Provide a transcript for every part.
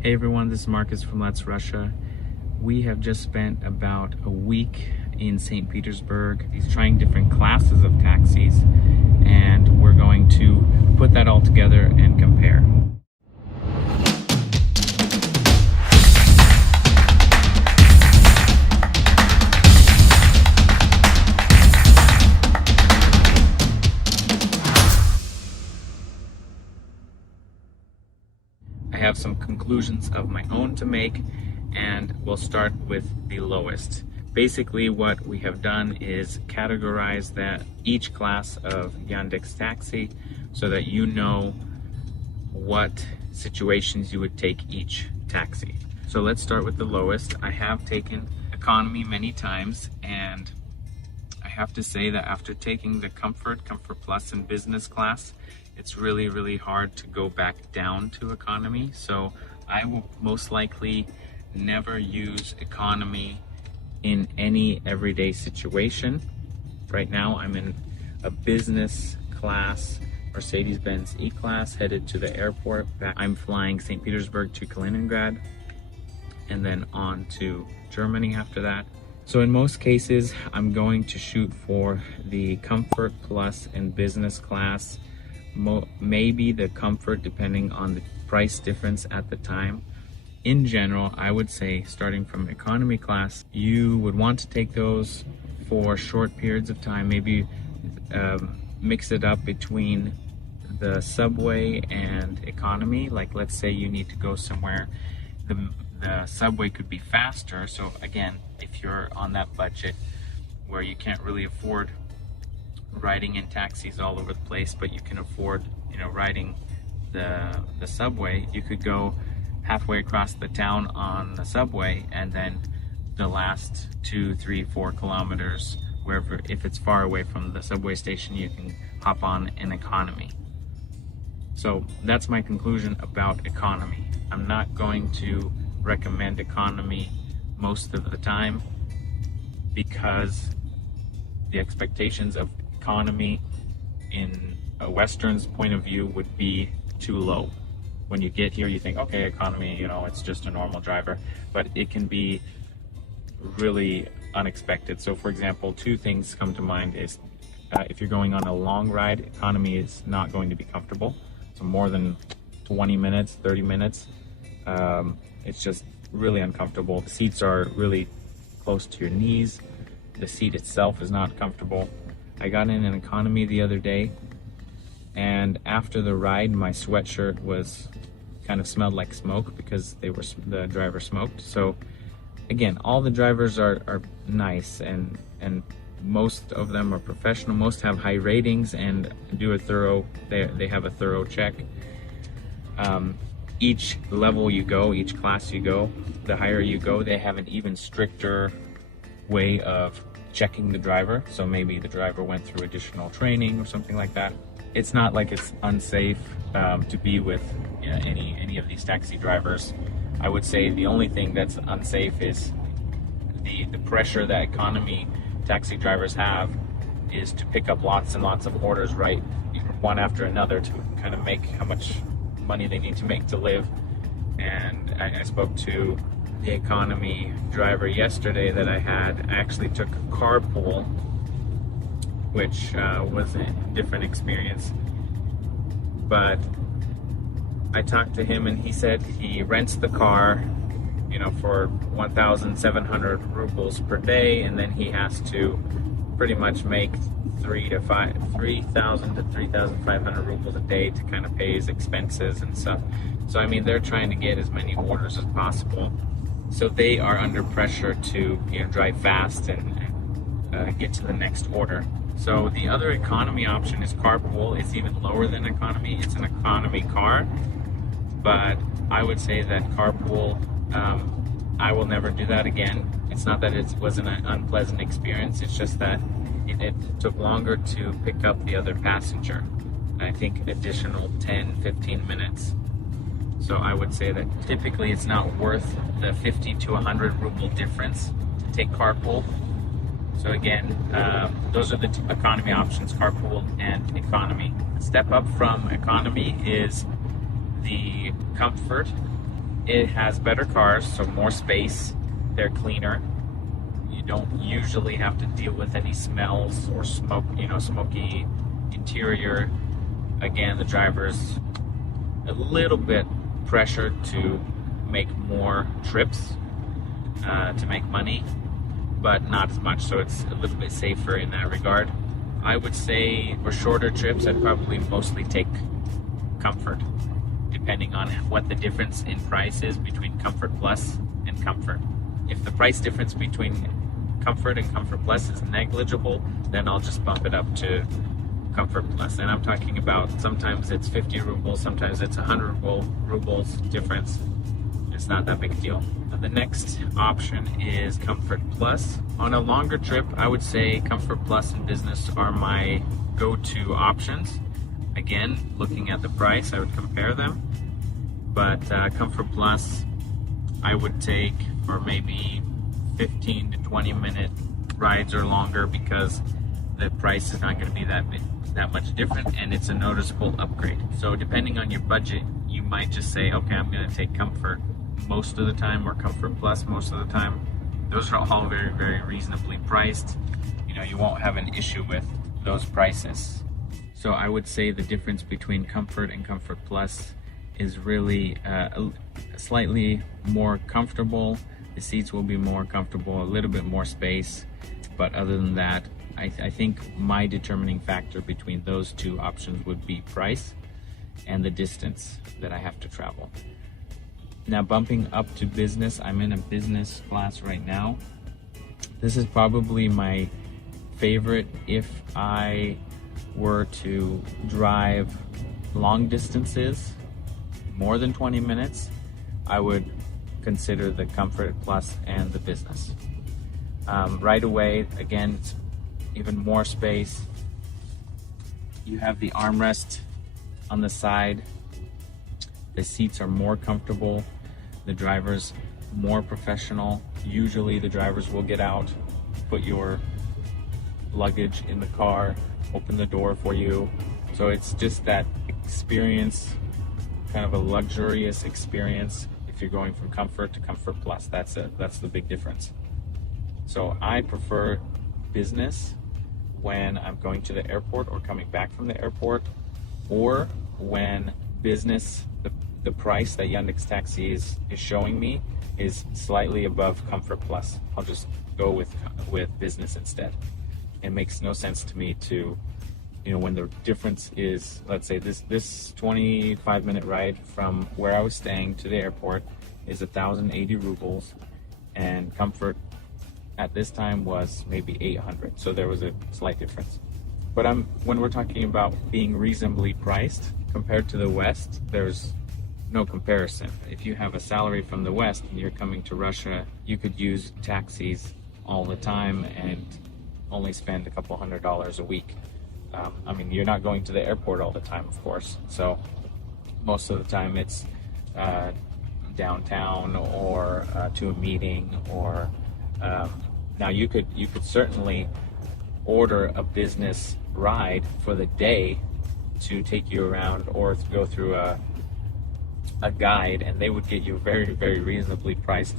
Hey everyone, this is Marcus from Let's Russia. We have just spent about a week in St. Petersburg. He's trying different classes of taxis, and we're going to put that all together and compare. I have some conclusions of my own to make, and we'll start with the lowest. Basically, what we have done is categorize that each class of Yandex Taxi so that you know what situations you would take each taxi. So let's start with the lowest. I have taken economy many times, and I have to say that after taking the Comfort Plus, and business class, it's really hard to go back down to economy. So I will most likely never use economy in any everyday situation. Right now I'm in a business class Mercedes-Benz E-Class headed to the airport. I'm flying St. Petersburg to Kaliningrad and then on to Germany after that. So in most cases, I'm going to shoot for the Comfort Plus and business class. Maybe the Comfort, depending on the price difference at the time. In general, I would say starting from economy class, you would want to take those for short periods of time, maybe mix it up between the subway and economy. Like let's say you need to go somewhere, the subway could be faster. So again, if you're on that budget where you can't really afford riding in taxis all over the place, but you can afford, riding the subway, you could go halfway across the town on the subway, and then the last 2, 3, 4 kilometers, wherever, if it's far away from the subway station, you can hop on an economy. So that's my conclusion about economy. I'm not going to recommend economy most of the time because the expectations of economy in a Western's point of view would be too low. When you get here, you think, okay, economy, it's just a normal driver, but it can be really unexpected. So for example, 2 things come to mind is if you're going on a long ride, economy is not going to be comfortable. So more than 20 minutes, 30 minutes, it's just really uncomfortable. The seats are really close to your knees. The seat itself is not comfortable. I got in an economy the other day, and after the ride, my sweatshirt kind of smelled like smoke because the driver smoked. So again, all the drivers are nice, and most of them are professional. Most have high ratings and do they have a thorough check. Each level you go, each class you go, the higher you go, they have an even stricter way of checking the driver. So maybe the driver went through additional training or something like that. It's not like it's unsafe to be with any of these taxi drivers. I would say the only thing that's unsafe is the pressure that economy taxi drivers have is to pick up lots and lots of orders right one after another to kind of make how much money they need to make to live. And I spoke to the economy driver yesterday that I actually took a carpool, which was a different experience. But I talked to him, and he said he rents the car, for 1,700 rubles per day, and then he has to pretty much make 3,000 to 3,500 rubles a day to kind of pay his expenses and stuff. So I mean, they're trying to get as many orders as possible. So they are under pressure to drive fast and get to the next order. So the other economy option is carpool. It's even lower than economy. It's an economy car, but I would say that carpool, I will never do that again. It's not that it wasn't an unpleasant experience. It's just that it took longer to pick up the other passenger. I think additional 10, 15 minutes. So I would say that typically it's not worth the 50 to 100 ruble difference to take carpool. So again, those are the 2 economy options, carpool and economy. A step up from economy is the Comfort. It has better cars, so more space. They're cleaner. You don't usually have to deal with any smells or smoke, smoky interior. Again, the driver's a little bit pressured to make more trips to make money, but not as much, so it's a little bit safer in that regard. I would say for shorter trips, I'd probably mostly take Comfort, depending on what the difference in price is between Comfort Plus and Comfort. If the price difference between Comfort and Comfort Plus is negligible, then I'll just bump it up to Comfort Plus. And I'm talking about sometimes it's 50 rubles, sometimes it's 100 rubles difference. It's not that big a deal. The next option is Comfort Plus. On a longer trip, I would say Comfort Plus and Business are my go-to options. Again, looking at the price, I would compare them. But Comfort Plus, I would take for maybe 15 to 20 minute rides or longer, because the price is not going to be that much different, and it's a noticeable upgrade. So depending on your budget, you might just say, okay, I'm going to take Comfort most of the time, or Comfort Plus most of the time. Those are all very, very reasonably priced. You won't have an issue with those prices. So I would say the difference between Comfort and Comfort Plus is really slightly more comfortable. The seats will be more comfortable, a little bit more space, but other than that, I think my determining factor between those two options would be price and the distance that I have to travel. Now, bumping up to business, I'm in a business class right now. This is probably my favorite if I were to drive long distances, more than 20 minutes. I would consider the Comfort Plus and the Business. Right away, again, it's even more space. You have the armrest on the side. The seats are more comfortable. The driver's more professional. Usually the drivers will get out, put your luggage in the car, open the door for you. So it's just that experience, kind of a luxurious experience if you're going from Comfort to Comfort Plus. That's the big difference. So I prefer Business when I'm going to the airport or coming back from the airport, or when Business, the price that Yandex Taxi is showing me is slightly above Comfort Plus. I'll just go with Business instead. It makes no sense to me to, when the difference is, let's say this 25-minute ride from where I was staying to the airport is 1,080 rubles, and Comfort at this time was maybe 800. So there was a slight difference. But when we're talking about being reasonably priced compared to the West, there's no comparison. If you have a salary from the West and you're coming to Russia, you could use taxis all the time and only spend a couple $100 a week. You're not going to the airport all the time, of course. So most of the time it's downtown or to a meeting, or now you could certainly order a business ride for the day to take you around, or to go through a guide, and they would get you very, very reasonably priced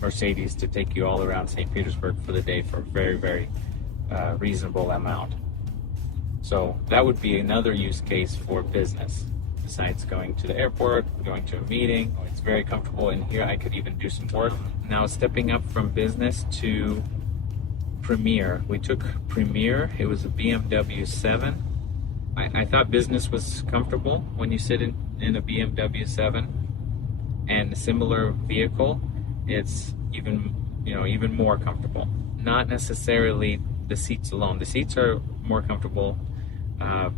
Mercedes to take you all around St. Petersburg for the day for a very, very reasonable amount. So that would be another use case for business, besides going to the airport, going to a meeting. It's very comfortable in here. I could even do some work. Now, stepping up from Business to Premier. We took Premier. It was a BMW 7. I thought Business was comfortable when you sit in a BMW 7, and a similar vehicle, it's even more comfortable. Not necessarily the seats alone. The seats are more comfortable.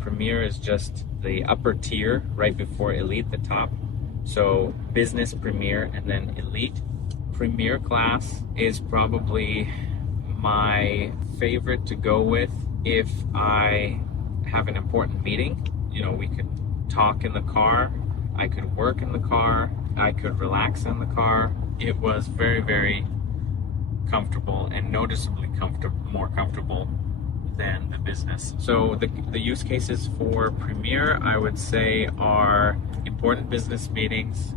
Premier is just the upper tier right before Elite, the top. So Business, Premier, and then Elite. Premier class is probably my favorite to go with if I have an important meeting. We could talk in the car, I could work in the car, I could relax in the car. It was very, very comfortable, and noticeably more comfortable than the Business. So the use cases for Premier, I would say, are important business meetings,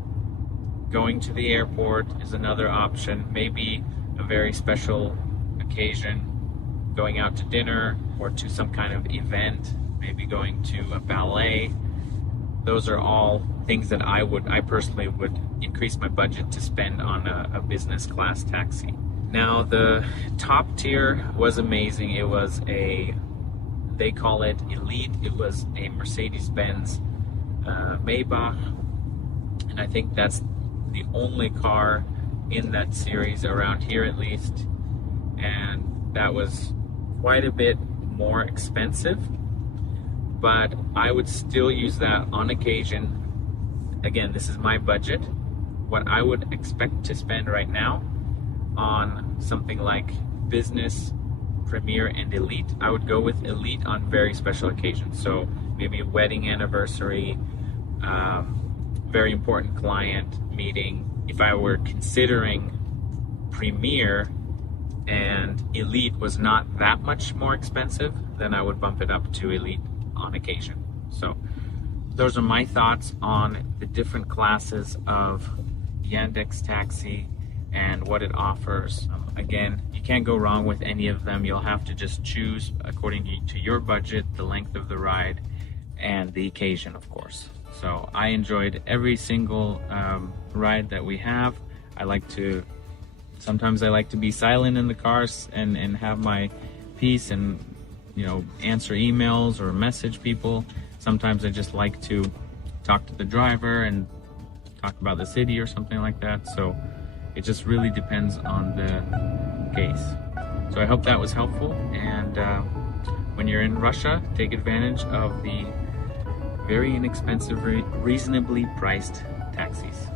Going to the airport is another option, maybe a very special occasion, going out to dinner or to some kind of event, maybe going to a ballet. Those are all things that I personally would increase my budget to spend on a business class taxi. Now the top tier was amazing. It was they call it Elite. It was a Mercedes-Benz Maybach, and I think that's the only car in that series around here at least, and that was quite a bit more expensive, but I would still use that on occasion. Again, this is my budget. What I would expect to spend right now on something like Business, Premier, and Elite, I would go with Elite on very special occasions. So maybe a wedding anniversary, very important client meeting. If I were considering Premier and Elite was not that much more expensive, then I would bump it up to Elite on occasion. So those are my thoughts on the different classes of Yandex Taxi and what it offers. Again, you can't go wrong with any of them. You'll have to just choose according to your budget, the length of the ride, and the occasion, of course. So I enjoyed every single ride that we have. Sometimes I like to be silent in the cars and have my peace and, you know, answer emails or message people. Sometimes I just like to talk to the driver and talk about the city or something like that. So it just really depends on the case. So I hope that was helpful, and when you're in Russia, take advantage of the very inexpensive, reasonably priced taxis.